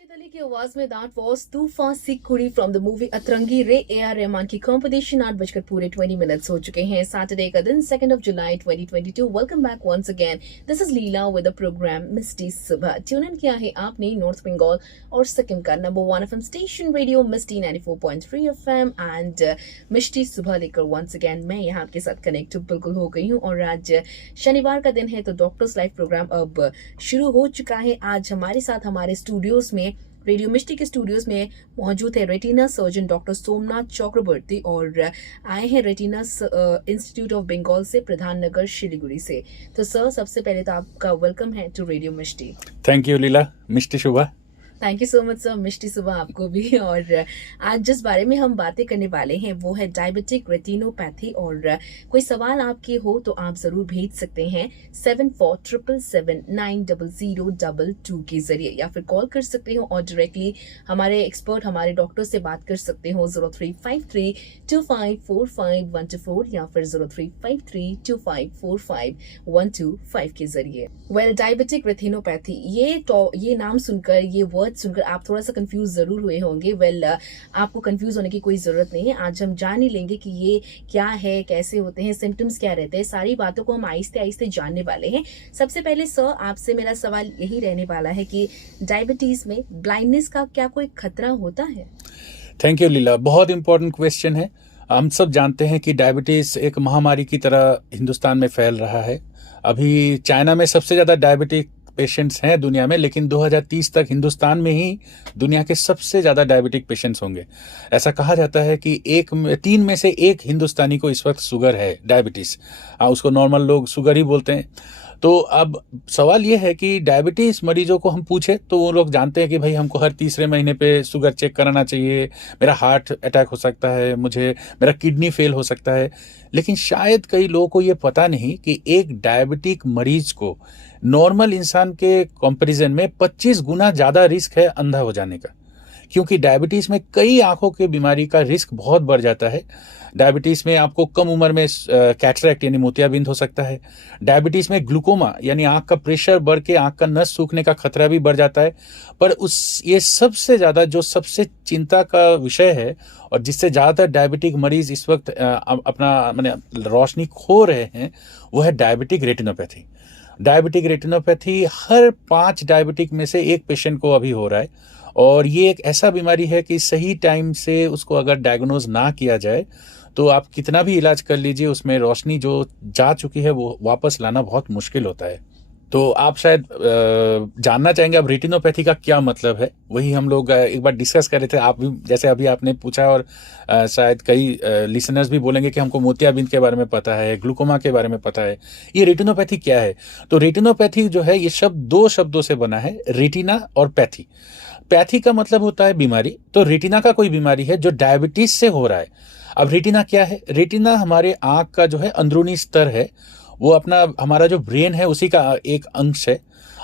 राशिद अली की आवाज में दैट वाज तूफान सिख कुड़ी फ्रॉम द मूवी अतरंगी रे AR रहमान की कॉम्पिटिशन 8 बजकर पूरे 20 मिनट्स हो चुके हैं। सैटरडे का दिन 2 जुलाई 2022। Welcome back once again. This is Leela with the programme Misty Subah. Tune इन किया है आपने नॉर्थ बंगाल और सिक्किम का number 1 FM station radio Misty 94.3 FM and Misty Subah लेकर वंस अगेन मैं यहाँ आपके साथ कनेक्ट बिल्कुल हो गई हूँ। और आज शनिवार का दिन है तो डॉक्टर्स लाइव प्रोग्राम अब शुरू हो चुका है। आज हमारे साथ हमारे स्टूडियोज में रेडियो मिस्टी के स्टूडियोज में मौजूद है रेटिना सर्जन डॉक्टर सोमनाथ चक्रवर्ती और आए हैं रेटिना इंस्टीट्यूट ऑफ बंगाल से प्रधान नगर शिलीगुड़ी से। तो सर सबसे पहले तो आपका वेलकम है to radio Misty. Thank you Leela. Misty Shubha. Thank you so much sir. Misty Subah आपको भी। और आज जिस बारे में हम बातें करने वाले हैं वो है डायबिटिक रेटिनोपैथी। और कोई सवाल आपके हो तो आप जरूर भेज सकते हैं 7477790022 के जरिए या फिर कॉल कर सकते हो और डायरेक्टली हमारे एक्सपर्ट हमारे डॉक्टर से बात कर सकते हो 0353254512 या फिर 0353254512 के जरिए। वेल डायबिटिक रेटिनोपैथी ये नाम सुनकर ये वर्ड सुनकर आप थोड़ा सा कंफ्यूज जरूर हुए होंगे। वेल आपको कंफ्यूज होने की कोई जरूरत नहीं है। आज हम जान ही लेंगे कि ये क्या है, कैसे होते हैं, सिम्टम्स क्या रहते हैं, सारी बातों को हम आहिस्ते आहिस्ते जानने वाले हैं। सबसे पहले सर आपसे मेरा सवाल यही रहने वाला है कि डायबिटीज में ब्लाइंडनेस का क्या कोई खतरा होता है? थैंक यू लीला। बहुत इंपॉर्टेंट क्वेश्चन है। हम सब जानते हैं कि डायबिटीज एक महामारी की तरह हिंदुस्तान में फैल रहा है। अभी चाइना में सबसे ज्यादा डायबिटिक पेशेंट्स हैं दुनिया में, लेकिन 2030 तक हिंदुस्तान में ही दुनिया के सबसे ज्यादा डायबिटिक पेशेंट्स होंगे। ऐसा कहा जाता है कि 3 में से 1 हिंदुस्तानी को इस वक्त शुगर है, डायबिटीज। उसको नॉर्मल लोग शुगर ही बोलते हैं। तो अब सवाल ये है कि डायबिटीज मरीजों को हम पूछे तो वो लोग जानते हैं कि भाई हमको हर तीसरे महीने पे शुगर चेक कराना चाहिए, मेरा हार्ट अटैक हो सकता है, मेरा किडनी फेल हो सकता है। लेकिन शायद कई लोगों को ये पता नहीं कि एक डायबिटिक मरीज को नॉर्मल इंसान के कंपैरिजन में 25 गुना ज्यादा रिस्क है अंधा हो जाने का, क्योंकि डायबिटीज में कई आंखों की बीमारी का रिस्क बहुत बढ़ जाता है। डायबिटीज में आपको कम उम्र में कैटरैक्ट यानी मोतियाबिंद हो सकता है। डायबिटीज में ग्लूकोमा यानी आंख का प्रेशर बढ़ के आंख का नस सूखने का खतरा भी बढ़ जाता है। पर ये सबसे ज्यादा जो सबसे चिंता का विषय है और जिससे ज्यादातर डायबिटिक मरीज इस वक्त अपना रोशनी खो रहे हैं वो है डायबिटिक रेटिनोपैथी। डायबिटिक रेटिनोपैथी हर 5 डायबिटिक में से 1 पेशेंट को अभी हो रहा है। और ये एक ऐसा बीमारी है कि सही टाइम से उसको अगर डायग्नोज ना किया जाए तो आप कितना भी इलाज कर लीजिए, उसमें रोशनी जो जा चुकी है वो वापस लाना बहुत मुश्किल होता है। तो आप शायद जानना चाहेंगे अब रेटिनोपैथी का क्या मतलब है। वही हम लोग एक बार डिस्कस कर रहे थे। आप भी जैसे अभी आपने पूछा और शायद कई लिसनर्स भी बोलेंगे कि हमको मोतियाबिंद के बारे में पता है, ग्लूकोमा के बारे में पता है, ये रेटिनोपैथी क्या है। तो रेटिनोपैथी जो है ये शब्द 2 शब्दों से बना है, रेटिना और पैथी। पैथी का मतलब होता है बीमारी, तो रेटिना का कोई बीमारी है जो डायबिटीज से हो रहा है। अब रेटिना क्या है? रेटिना हमारे आंख का जो है अंदरूनी स्तर है, वो हमारा जो ब्रेन है उसी का एक अंश है।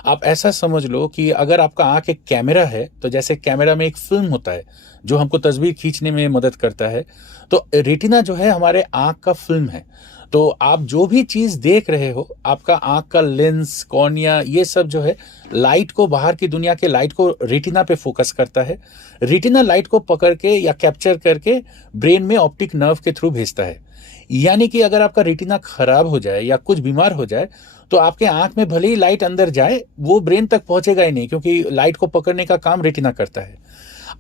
आप ऐसा समझ लो कि अगर आपका आंख एक कैमरा है तो जैसे कैमरा में एक फिल्म होता है जो हमको तस्वीर खींचने में मदद करता है, तो रेटिना जो है हमारे आंख का फिल्म है। तो आप जो भी चीज देख रहे हो, आपका आंख का लेंस, कॉर्निया, ये सब जो है लाइट को, बाहर की दुनिया के लाइट को रेटिना पे फोकस करता है। रेटिना लाइट को पकड़ के या कैप्चर करके ब्रेन में ऑप्टिक नर्व के थ्रू भेजता है। यानी कि अगर आपका रेटिना खराब हो जाए या कुछ बीमार हो जाए तो आपके आंख में भले ही लाइट अंदर जाए, वो ब्रेन तक पहुंचेगा ही नहीं, क्योंकि लाइट को पकड़ने का काम रेटिना करता है।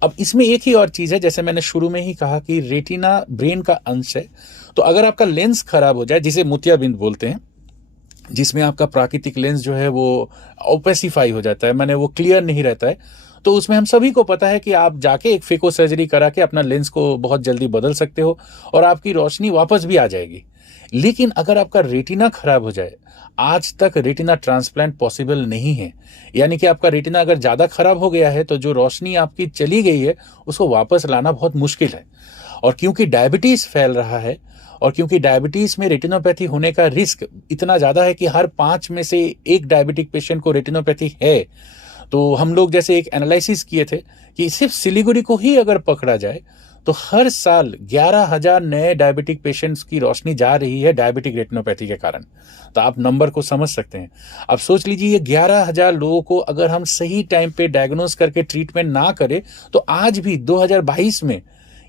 अब इसमें एक ही और चीज है, जैसे मैंने शुरू में ही कहा कि रेटिना ब्रेन का अंश है। तो अगर आपका लेंस खराब हो जाए, जिसे मोतियाबिंद बोलते हैं, जिसमें आपका प्राकृतिक लेंस जो है वो ओपेसिफाई हो जाता है, माने वो क्लियर नहीं रहता है, तो उसमें हम सभी को पता है कि आप जाके एक फेको सर्जरी करा के अपना लेंस को बहुत जल्दी बदल सकते हो और आपकी रोशनी वापस भी आ जाएगी। लेकिन अगर आपका रेटिना खराब हो जाए, आज तक रेटिना ट्रांसप्लांट पॉसिबल नहीं है। यानी कि आपका रेटिना अगर ज्यादा खराब हो गया है तो जो रोशनी आपकी चली गई है उसको वापस लाना बहुत मुश्किल है। और क्योंकि डायबिटीज फैल रहा है और क्योंकि डायबिटीज में रेटिनोपैथी होने का रिस्क इतना ज्यादा है कि हर 5 में से 1 डायबिटिक पेशेंट को रेटिनोपैथी है, तो हम लोग जैसे एक एनालिसिस किए थे कि सिर्फ सिलीगुड़ी को ही अगर पकड़ा जाए तो हर साल 11,000 नए डायबिटिक पेशेंट्स की रोशनी जा रही है डायबिटिक रेटिनोपैथी के कारण। तो आप नंबर को समझ सकते हैं। अब सोच लीजिए ये 11,000 लोगों को अगर हम सही टाइम पे डायग्नोस करके ट्रीटमेंट ना करें तो आज भी 2022 में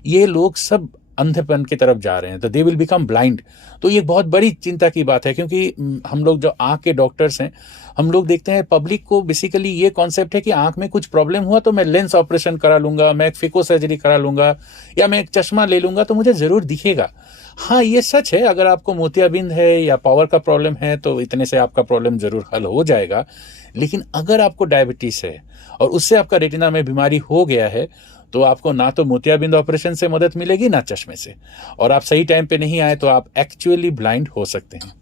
ये लोग सब अंधेपन की तरफ जा रहे हैं, तो दे विल बिकम ब्लाइंड। तो ये बहुत बड़ी चिंता की बात है, क्योंकि हम लोग जो आंख के डॉक्टर्स हैं, हम लोग देखते हैं पब्लिक को बेसिकली ये कॉन्सेप्ट है कि आंख में कुछ प्रॉब्लम हुआ तो मैं लेंस ऑपरेशन करा लूंगा, मैं एक फिको सर्जरी करा लूंगा, या मैं एक चश्मा ले लूंगा तो मुझे जरूर दिखेगा। हाँ, ये सच है, अगर आपको मोतियाबिंद है या पावर का प्रॉब्लम है तो इतने से आपका प्रॉब्लम जरूर हल हो जाएगा। लेकिन अगर आपको डायबिटीज है और उससे आपका रेटिना में बीमारी हो गया है तो आपको ना तो मोतियाबिंद ऑपरेशन से मदद मिलेगी ना चश्मे से, और आप सही टाइम पे नहीं आए तो आप एक्चुअली ब्लाइंड हो सकते हैं।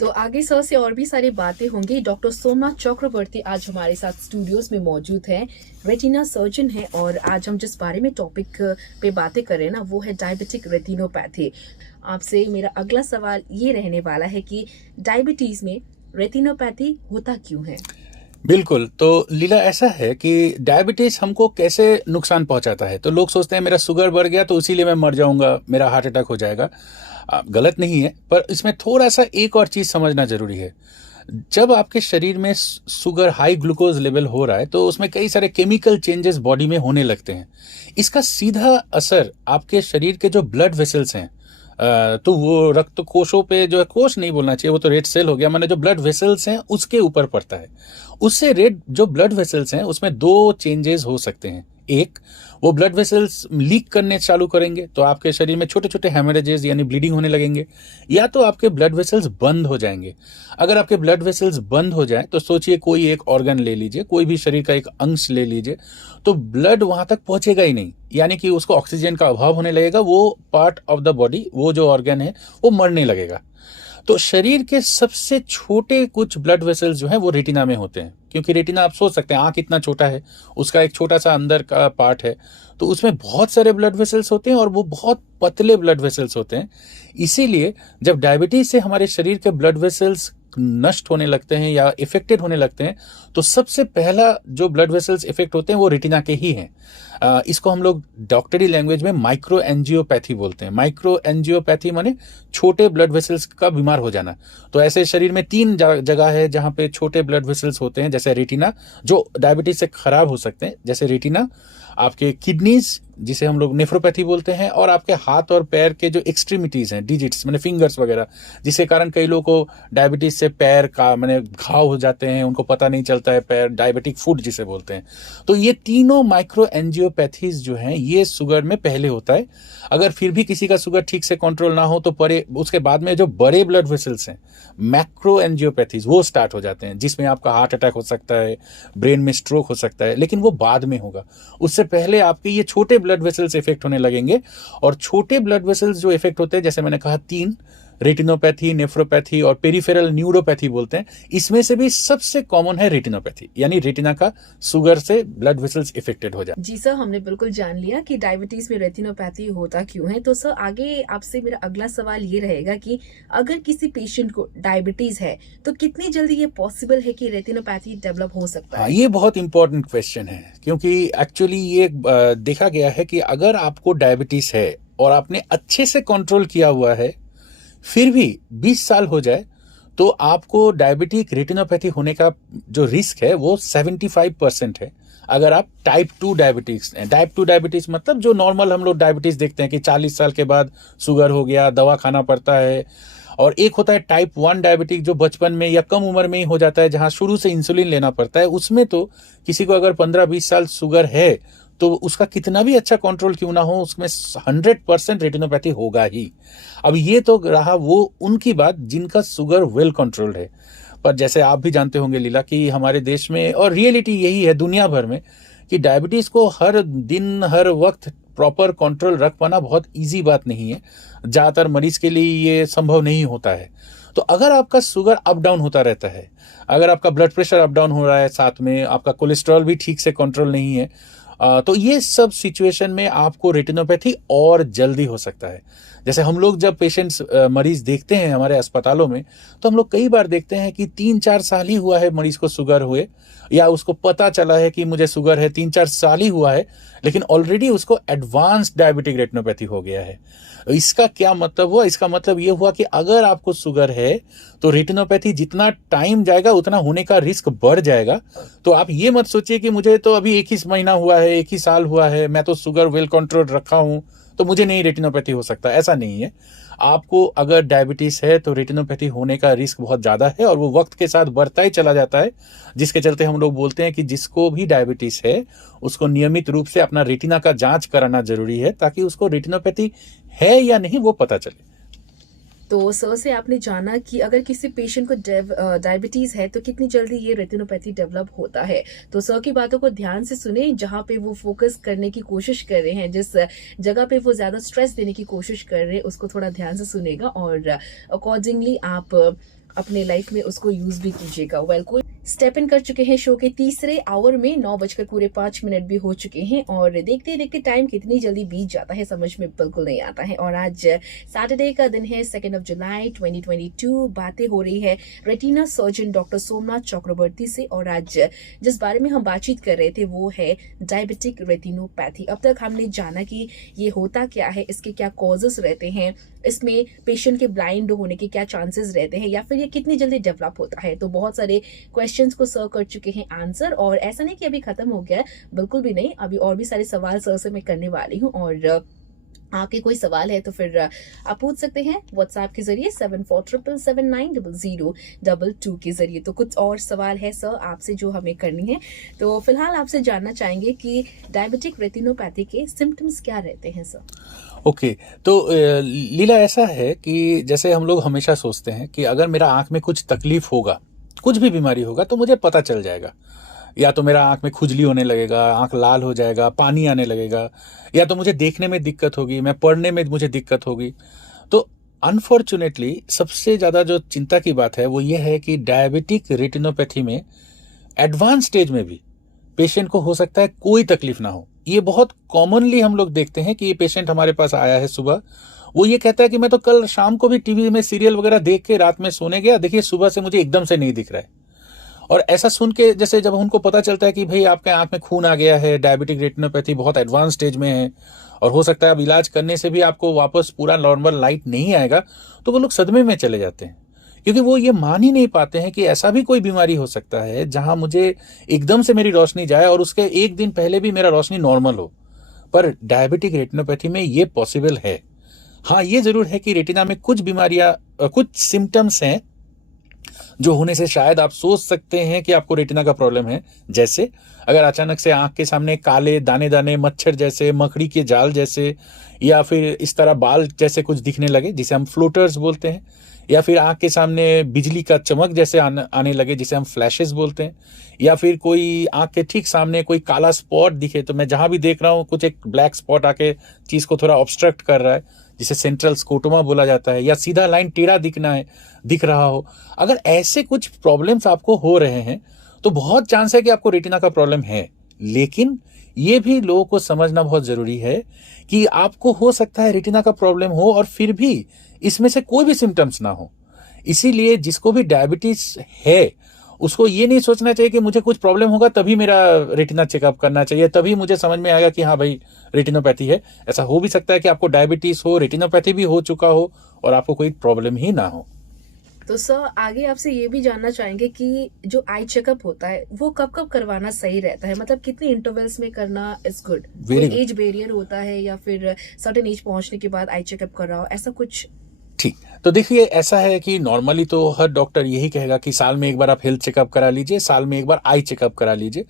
तो आगे सर से और भी सारी बातें होंगी। डॉक्टर सोमनाथ चक्रवर्ती आज हमारे साथ स्टूडियोज में मौजूद हैं, रेटिना सर्जन हैं, और आज हम जिस बारे में टॉपिक पे बातें कर रहे हैं ना वो है डायबिटिक रेटिनोपैथी। आपसे मेरा अगला सवाल ये रहने वाला है कि डायबिटीज में रेटिनोपैथी होता क्यों है? बिल्कुल, तो लीला ऐसा है कि डायबिटीज हमको कैसे नुकसान पहुंचाता है। तो लोग सोचते हैं मेरा शुगर बढ़ गया तो इसीलिए मैं मर जाऊंगा, मेरा हार्ट अटैक हो जाएगा। गलत नहीं है, पर इसमें थोड़ा सा एक और चीज समझना जरूरी है। जब आपके शरीर में शुगर, हाई ग्लूकोज लेवल हो रहा है तो उसमें कई सारे केमिकल चेंजेस बॉडी में होने लगते हैं। इसका सीधा असर आपके शरीर के जो ब्लड वेसल्स हैं, तो वो रक्त कोशों पे, जो है कोश नहीं बोलना चाहिए, वो तो रेड सेल हो गया, माने जो ब्लड वेसल्स हैं उसके ऊपर पड़ता है। उससे रेड जो ब्लड वेसल्स हैं उसमें दो चेंजेस हो सकते हैं। एक, वो ब्लड वेसल्स लीक करने चालू करेंगे तो आपके शरीर में छोटे छोटे हेमरेजेस यानी ब्लीडिंग होने लगेंगे, या तो आपके ब्लड वेसल्स बंद हो जाएंगे। अगर आपके ब्लड वेसल्स बंद हो जाए तो सोचिए कोई एक ऑर्गन ले लीजिए, कोई भी शरीर का एक अंश ले लीजिए, तो ब्लड वहां तक पहुंचेगा ही नहीं, यानी कि उसको ऑक्सीजन का अभाव होने लगेगा, वो पार्ट ऑफ द बॉडी, वो जो ऑर्गन है वो मरने लगेगा। तो शरीर के सबसे छोटे कुछ ब्लड वेसल्स जो हैं वो रेटिना में होते हैं, क्योंकि रेटिना आप सोच सकते हैं आंख इतना छोटा है, उसका एक छोटा सा अंदर का पार्ट है, तो उसमें बहुत सारे ब्लड वेसल्स होते हैं और वो बहुत पतले ब्लड वेसल्स होते हैं। इसीलिए जब डायबिटीज से हमारे शरीर के ब्लड वेसल्स नष्ट होने लगते हैं या इफेक्टेड होने लगते हैं तो सबसे पहला जो ब्लड वेसल्स इफेक्ट होते हैं वो रेटिना के ही हैं। इसको हम लोग डॉक्टरी लैंग्वेज में माइक्रो एंजियोपैथी बोलते हैं। माइक्रो एंजियोपैथी माने छोटे ब्लड वेसल्स का बीमार हो जाना। तो ऐसे शरीर में 3 जगह है जहां पे छोटे ब्लड वेसल्स होते हैं, जैसे रेटिना जो डायबिटीज से खराब हो सकते हैं, जैसे रेटिना, आपके किडनीज जिसे हम लोग नेफ्रोपैथी बोलते हैं, और आपके हाथ और पैर के जो एक्सट्रीमिटीज हैं, डिजिट्स माने फिंगर्स वगैरह, जिसके कारण कई लोगों को डायबिटीज से पैर का माने घाव हो जाते हैं, उनको पता नहीं चलता है, पैर डायबिटिक फुट जिसे बोलते हैं। तो ये तीनों माइक्रो एंजियोपैथीज जो हैं ये शुगर में पहले होता है। अगर फिर भी किसी का शुगर ठीक से कंट्रोल ना हो तो उसके बाद में जो बड़े ब्लड वेसल्स हैं, मैक्रो एंजियोपैथीज, वो स्टार्ट हो जाते हैं, जिसमें आपका हार्ट अटैक हो सकता है, ब्रेन में स्ट्रोक हो सकता है, लेकिन वो बाद में होगा। उससे पहले आपके ये छोटे ब्लड वेसल्स इफेक्ट होने लगेंगे। और छोटे ब्लड वेसल्स जो इफेक्ट होते हैं, जैसे मैंने कहा 3, रेटिनोपैथी, नेफ्रोपैथी और पेरिफेरल न्यूरोपैथी बोलते हैं, इसमें से भी सबसे कॉमन है रेटिनोपैथी, यानी रेटिना का शुगर से ब्लड वेसल्स इफेक्टेड हो जाए। जी सर, हमने बिल्कुल जान लिया कि डायबिटीज में रेटिनोपैथी होता क्यों है। तो सर आगे आपसे मेरा अगला सवाल ये रहेगा कि अगर किसी पेशेंट को डायबिटीज है तो कितनी जल्दी ये पॉसिबल है कि रेटिनोपैथी डेवलप हो सकता है? हाँ, ये बहुत इंपॉर्टेंट क्वेश्चन है, क्योंकि एक्चुअली ये देखा गया है कि अगर आपको डायबिटीज है और आपने अच्छे से कंट्रोल किया हुआ है, फिर भी 20 साल हो जाए तो आपको डायबिटिक रेटिनोपैथी होने का जो रिस्क है वो 75% है। अगर आप टाइप 2 डायबिटीज हैं, टाइप 2 डायबिटीज मतलब जो नॉर्मल हम लोग डायबिटीज देखते हैं कि 40 साल के बाद शुगर हो गया, दवा खाना पड़ता है। और एक होता है टाइप 1 डायबिटिक जो बचपन में या कम उम्र में ही हो जाता है, जहां शुरू से इंसुलिन लेना पड़ता है। उसमें तो किसी को अगर 15-20 साल शुगर है तो उसका कितना भी अच्छा कंट्रोल क्यों ना हो, उसमें 100% रेटिनोपैथी होगा ही। अब ये तो रहा वो उनकी बात जिनका शुगर वेल कंट्रोल्ड है, पर जैसे आप भी जानते होंगे लीला कि हमारे देश में, और रियलिटी यही है दुनिया भर में, कि डायबिटीज को हर दिन हर वक्त प्रॉपर कंट्रोल रख पाना बहुत इजी बात नहीं है। ज्यादातर मरीज के लिए ये संभव नहीं होता है। तो अगर आपका शुगर अप डाउन होता रहता है, अगर आपका ब्लड प्रेशर अप डाउन हो रहा है, साथ में आपका कोलेस्ट्रॉल भी ठीक से कंट्रोल नहीं है, तो ये सब सिचुएशन में आपको रेटिनोपैथी और जल्दी हो सकता है। जैसे हम लोग जब पेशेंट्स मरीज देखते हैं हमारे अस्पतालों में, तो हम लोग कई बार देखते हैं कि 3-4 साल ही हुआ है मरीज को शुगर हुए, या उसको पता चला है कि मुझे शुगर है, 3-4 साल ही हुआ है, लेकिन ऑलरेडी उसको एडवांस डायबिटिक रेटिनोपैथी हो गया है। इसका क्या मतलब हुआ? इसका मतलब ये हुआ कि अगर आपको शुगर है तो रेटिनोपैथी जितना टाइम जाएगा उतना होने का रिस्क बढ़ जाएगा। तो आप ये मत सोचिए कि मुझे तो अभी 1 ही महीना हुआ है, 1 ही साल हुआ है, मैं तो शुगर वेल कंट्रोल रखा हूं, तो मुझे नहीं रेटिनोपैथी हो सकता। ऐसा नहीं है। आपको अगर डायबिटीज है तो रेटिनोपैथी होने का रिस्क बहुत ज़्यादा है, और वो वक्त के साथ बढ़ता ही चला जाता है, जिसके चलते हम लोग बोलते हैं कि जिसको भी डायबिटीज है उसको नियमित रूप से अपना रेटिना का जांच कराना जरूरी है, ताकि उसको रेटिनोपैथी है या नहीं वो पता चले। तो सर से आपने जाना कि अगर किसी पेशेंट को डायबिटीज है तो कितनी जल्दी ये रेटिनोपैथी डेवलप होता है। तो सर की बातों को ध्यान से सुने, जहां पे वो फोकस करने की कोशिश कर रहे हैं, जिस जगह पे वो ज्यादा स्ट्रेस देने की कोशिश कर रहे हैं, उसको थोड़ा ध्यान से सुनेगा और अकॉर्डिंगली आप अपने लाइफ में उसको यूज भी कीजिएगा। वेल, कोई स्टेप इन कर चुके हैं शो के तीसरे आवर में, 9:05 भी हो चुके हैं और देखते देखते टाइम कितनी जल्दी बीत जाता है समझ में बिल्कुल नहीं आता है। और आज सैटरडे का दिन है, 2 जुलाई 2022। बातें हो रही है रेटिना सर्जन डॉक्टर सोमनाथ चक्रवर्ती से, और आज जिस बारे में हम बातचीत कर रहे थे वो है डायबिटिक रेटिनोपैथी। अब तक हमने जाना कि ये होता क्या है, इसके क्या कॉजेस रहते हैं, इसमें पेशेंट के ब्लाइंड होने के क्या चांसेस रहते हैं, या फिर ये कितनी जल्दी डेवलप होता है। तो बहुत सारे क्वेश्चंस को सर कर चुके हैं आंसर, और ऐसा नहीं कि अभी खत्म हो गया है, बिल्कुल भी नहीं। अभी और भी सारे सवाल सर से मैं करने वाली हूँ, और आपके कोई सवाल है तो फिर आप पूछ सकते हैं व्हाट्सएप के जरिए 7477790022 के जरिए। तो कुछ और सवाल है सर आपसे जो हमें करनी है, तो फिलहाल आपसे जानना चाहेंगे कि डायबिटिक रेटिनोपैथी के सिम्टम्स क्या रहते हैं सर। ओके, तो लीला ऐसा है कि जैसे हम लोग हमेशा सोचते हैं कि अगर मेरा आंख में कुछ तकलीफ होगा, कुछ भी बीमारी होगा, तो मुझे पता चल जाएगा। या तो मेरा आंख में खुजली होने लगेगा, आंख लाल हो जाएगा, पानी आने लगेगा, या तो मुझे देखने में दिक्कत होगी, मैं पढ़ने में मुझे दिक्कत होगी। तो अनफॉर्चुनेटली सबसे ज़्यादा जो चिंता की बात है वो ये है कि डायबिटिक रेटिनोपैथी में एडवांस स्टेज में भी पेशेंट को हो सकता है कोई तकलीफ ना हो। ये बहुत कॉमनली हम लोग देखते हैं कि ये पेशेंट हमारे पास आया है सुबह, वो ये कहता है कि मैं तो कल शाम को भी टीवी में सीरियल वगैरह देख के रात में सोने गया, देखिए सुबह से मुझे एकदम से नहीं दिख रहा है। और ऐसा सुन के जैसे जब उनको पता चलता है कि भाई आपके आंख में खून आ गया है, डायबिटिक रेटिनोपैथी बहुत एडवांस स्टेज में है, और हो सकता है अब इलाज करने से भी आपको वापस पूरा नॉर्मल लाइट नहीं आएगा, तो वो लोग सदमे में चले जाते हैं, क्योंकि वो ये मान ही नहीं पाते हैं कि ऐसा भी कोई बीमारी हो सकता है जहां मुझे एकदम से मेरी रोशनी जाए और उसके एक दिन पहले भी मेरा रोशनी नॉर्मल हो। पर डायबिटिक रेटिनोपैथी में ये पॉसिबल है। हाँ, ये जरूर है कि रेटिना में कुछ बीमारियां, कुछ सिम्टम्स हैं जो होने से शायद आप सोच सकते हैं कि आपको रेटिना का प्रॉब्लम है। जैसे अगर अचानक से आंख के सामने काले दाने दाने मच्छर जैसे, मकड़ी के जाल जैसे, या फिर इस तरह बाल जैसे कुछ दिखने लगे जिसे हम फ्लोटर्स बोलते हैं, या फिर आंख के सामने बिजली का चमक जैसे आने लगे जिसे हम फ्लैशेस बोलते हैं, या फिर कोई आंख के ठीक सामने कोई काला स्पॉट दिखे, तो मैं जहां भी देख रहा हूं कुछ एक ब्लैक स्पॉट आके चीज को थोड़ा ऑब्स्ट्रक्ट कर रहा है, जिसे सेंट्रल स्कोटोमा बोला जाता है, या सीधा लाइन टेढ़ा दिख रहा हो। अगर ऐसे कुछ प्रॉब्लम्स आपको हो रहे हैं तो बहुत चांस है कि आपको रेटिना का प्रॉब्लम है। लेकिन ये भी लोगों को समझना बहुत जरूरी है कि आपको हो सकता है रेटिना का प्रॉब्लम हो और फिर भी इसमें से कोई भी सिम्टम्स ना हो। इसीलिए जिसको भी डायबिटीज है उसको ये नहीं सोचना चाहिए कि मुझे कुछ प्रॉब्लम होगा तभी मेरा रेटिना चेकअप करना चाहिए, तभी मुझे समझ में आएगा कि हाँ भाई रेटिनोपैथी है। ऐसा हो भी सकता है कि आपको डायबिटीज हो, रेटिनोपैथी भी हो चुका हो और आपको कोई प्रॉब्लम ही ना हो। तो सर आगे आपसे ये भी जानना चाहेंगे कि जो आई चेकअप होता है वो कब कब करवाना सही रहता है, मतलब कितने इंटरवल्स में करना इज गुड? कोई एज बैरियर होता है या फिर सर्टेन एज पहुंचने के बाद आई चेकअप कराओ, ऐसा कुछ? ठीक, तो देखिए ऐसा है कि नॉर्मली तो हर डॉक्टर यही कहेगा कि साल में एक बार आप हेल्थ चेकअप करा लीजिए, साल में एक बार आई चेकअप करा लीजिए।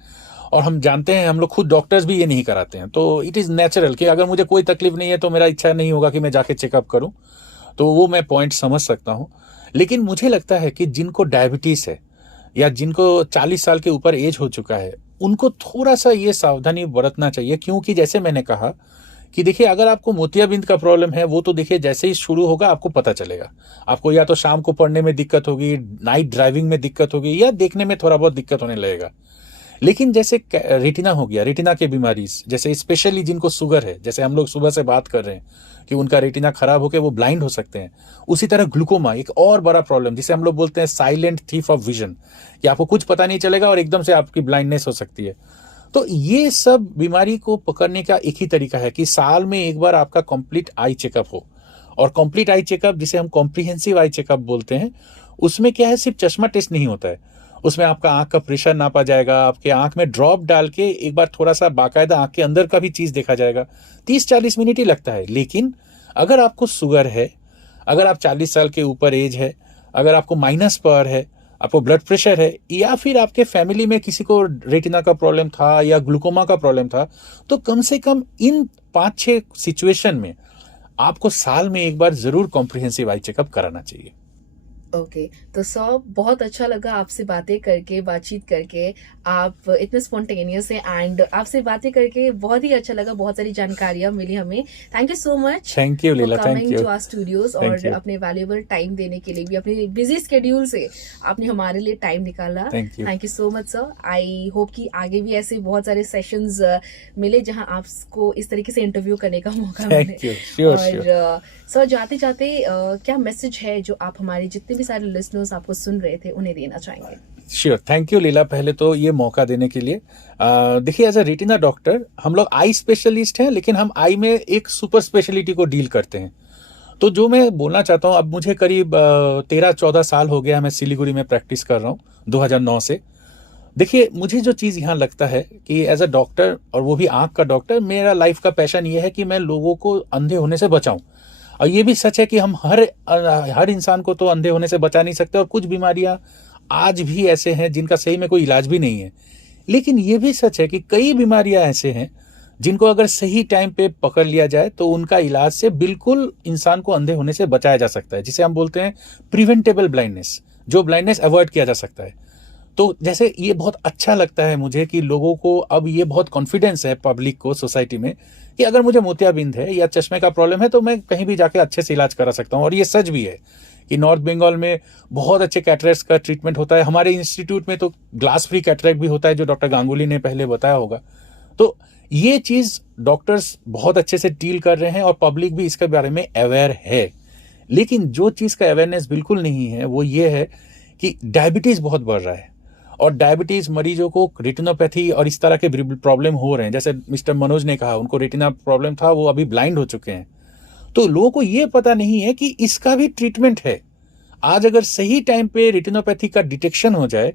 और हम जानते हैं, हम लोग खुद डॉक्टर्स भी ये नहीं कराते हैं, तो इट इज़ नेचुरल कि अगर मुझे कोई तकलीफ नहीं है तो मेरा इच्छा नहीं होगा कि मैं जाके चेकअप करूं। तो वो मैं पॉइंट समझ सकता हूं। लेकिन मुझे लगता है कि जिनको डायबिटीज है या जिनको 40 साल के ऊपर एज हो चुका है उनको थोड़ा सा ये सावधानी बरतना चाहिए, क्योंकि जैसे मैंने कहा कि देखिए अगर आपको मोतियाबिंद का प्रॉब्लम है वो तो देखिए जैसे ही शुरू होगा आपको पता चलेगा। आपको या तो शाम को पढ़ने में दिक्कत होगी, नाइट ड्राइविंग में दिक्कत होगी, या देखने में थोड़ा बहुत दिक्कत होने लगेगा। लेकिन जैसे रेटिना हो गया, रेटिना की बीमारी, जैसे स्पेशली जिनको शुगर है, जैसे हम लोग सुबह से बात कर रहे हैं कि उनका रेटिना खराब होकर वो ब्लाइंड हो सकते हैं, उसी तरह ग्लूकोमा एक और बड़ा प्रॉब्लम जिसे हम लोग बोलते हैं साइलेंट थीफ ऑफ विजन, कि आपको कुछ पता नहीं चलेगा और एकदम से आपकी ब्लाइंडनेस हो सकती है। तो ये सब बीमारी को पकड़ने का एक ही तरीका है कि साल में एक बार आपका कंप्लीट आई चेकअप हो। और कंप्लीट आई चेकअप जिसे हम कॉम्प्रिहेंसिव आई चेकअप बोलते हैं, उसमें क्या है, सिर्फ चश्मा टेस्ट नहीं होता है, उसमें आपका आंख का प्रेशर नापा जाएगा, आपके आंख में ड्रॉप डाल के एक बार थोड़ा सा बाकायदा आंख के अंदर का भी चीज देखा जाएगा। 30-40 मिनट ही लगता है। लेकिन अगर आपको शुगर है, अगर आप 40 साल के ऊपर एज है, अगर आपको माइनस पर है, आपको ब्लड प्रेशर है, या फिर आपके फैमिली में किसी को रेटिना का प्रॉब्लम था या ग्लूकोमा का प्रॉब्लम था, तो कम से कम इन 5-6 सिचुएशन में आपको साल में एक बार जरूर कॉम्प्रिहेंसिव आई चेकअप कराना चाहिए। ओके तो सर बहुत अच्छा लगा आपसे बातचीत करके। आप इतने स्पॉन्टेनियस हैं एंड आपसे बातें करके बहुत ही अच्छा लगा, बहुत सारी जानकारियां मिली हमें। Thank you so much. Thank you Leela, thank coming you to our studios और अपने वैल्यूएबल टाइम देने के लिए भी, अपने बिजी स्केड्यूल से आपने हमारे लिए टाइम निकाला। Thank you so much sir. I hope कि आगे भी ऐसे बहुत सारे सेशंस मिले जहां आपको इस तरीके से इंटरव्यू करने का मौका मिले। और सर जाते जाते क्या मैसेज है जो आप हमारे जितने भी सारे लिसनर्स आपको सुन रहे थे उन्हें देना चाहेंगे? श्योर, थैंक यू लीला, पहले तो ये मौका देने के लिए। देखिए, एज अ रेटिना डॉक्टर हम लोग आई स्पेशलिस्ट हैं, लेकिन हम आई में एक सुपर स्पेशलिटी को डील करते हैं। तो जो मैं बोलना चाहता हूँ, अब मुझे करीब 13-14 साल हो गया, मैं सिलीगुड़ी में प्रैक्टिस कर रहा हूँ 2009 से। देखिए, मुझे जो चीज़ यहाँ लगता है कि एज अ डॉक्टर, और वो भी आँख का डॉक्टर, मेरा लाइफ का पैशन ये है कि मैं लोगों को अंधे होने से बचाऊं। और ये भी सच है कि हम हर इंसान को तो अंधे होने से बचा नहीं सकते, और कुछ बीमारियां आज भी ऐसे हैं जिनका सही में कोई इलाज भी नहीं है। लेकिन ये भी सच है कि कई बीमारियां ऐसे हैं जिनको अगर सही टाइम पे पकड़ लिया जाए तो उनका इलाज से बिल्कुल इंसान को अंधे होने से बचाया जा सकता है, जिसे हम बोलते हैं प्रिवेंटेबल ब्लाइंडनेस, जो ब्लाइंडनेस अवॉइड किया जा सकता है। तो जैसे ये बहुत अच्छा लगता है मुझे कि लोगों को अब ये बहुत कॉन्फिडेंस है, पब्लिक को, सोसाइटी में, कि अगर मुझे मोतियाबिंद है या चश्मे का प्रॉब्लम है तो मैं कहीं भी जाके अच्छे से इलाज करा सकता हूँ। और ये सच भी है कि नॉर्थ बंगाल में बहुत अच्छे कैटरेक्ट का ट्रीटमेंट होता है। हमारे इंस्टीट्यूट में तो ग्लास फ्री कैटरेक्ट भी होता है, जो डॉक्टर गांगुली ने पहले बताया होगा। तो ये चीज डॉक्टर्स बहुत अच्छे से डील कर रहे हैं और पब्लिक भी इसके बारे में अवेयर है। लेकिन जो चीज का अवेयरनेस बिल्कुल नहीं है वो ये है कि डायबिटीज बहुत बढ़ रहा है, और डायबिटीज मरीजों को रेटिनोपैथी और इस तरह के प्रॉब्लम हो रहे हैं। जैसे मिस्टर मनोज ने कहा, उनको रेटिना प्रॉब्लम था, वो अभी ब्लाइंड हो चुके हैं। तो लोगों को ये पता नहीं है कि इसका भी ट्रीटमेंट है। आज अगर सही टाइम पे रेटिनोपैथी का डिटेक्शन हो जाए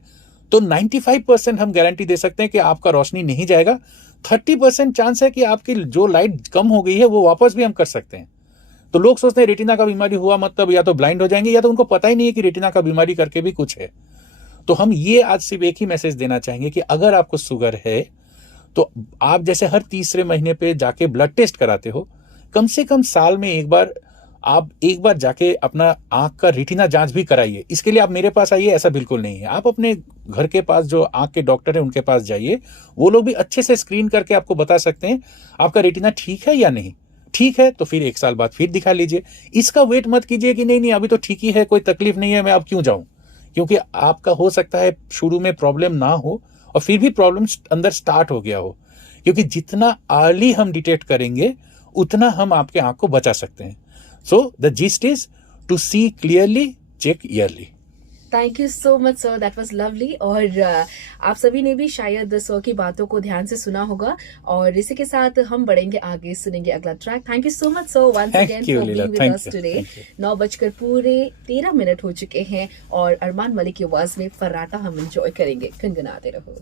तो 95% हम गारंटी दे सकते हैं कि आपका रोशनी नहीं जाएगा। 30% चांस है कि आपकी जो लाइट कम हो गई है वो वापस भी हम कर सकते हैं। तो लोग सोचते हैं रेटिना का बीमारी हुआ मतलब या तो ब्लाइंड हो जाएंगे, या तो उनको पता ही नहीं है कि रेटिना का बीमारी करके भी कुछ है। तो हम ये आज सिर्फ एक ही मैसेज देना चाहेंगे कि अगर आपको शुगर है तो आप जैसे हर तीसरे महीने पे जाके ब्लड टेस्ट कराते हो, कम से कम साल में एक बार आप एक बार जाके अपना आंख का रेटिना जांच भी कराइए। इसके लिए आप मेरे पास आइए ऐसा बिल्कुल नहीं है, आप अपने घर के पास जो आंख के डॉक्टर हैं उनके पास जाइए, वो लोग भी अच्छे से स्क्रीन करके आपको बता सकते हैं आपका रेटिना ठीक है या नहीं। ठीक है तो फिर 1 साल बाद फिर दिखा लीजिए। इसका वेट मत कीजिए कि नहीं अभी तो ठीक ही है, कोई तकलीफ नहीं है, मैं अब क्यों जाऊं, क्योंकि आपका हो सकता है शुरू में प्रॉब्लम ना हो और फिर भी प्रॉब्लम अंदर स्टार्ट हो गया हो। क्योंकि जितना अर्ली हम डिटेक्ट करेंगे उतना हम आपके आंख को बचा सकते हैं। So the gist is to see clearly, check early. Thank you so much sir, that was lovely. और आप सभी ने भी शायद सर की बातों को ध्यान से सुना होगा, और इसी के साथ हम बढ़ेंगे आगे, सुनेंगे अगला track. Thank you so much sir once again for being with us today. 9:13 हो चुके हैं और अरमान मलिक की आवाज में फर्राटा हम एंजॉय करेंगे। गुनगुनाते रहो।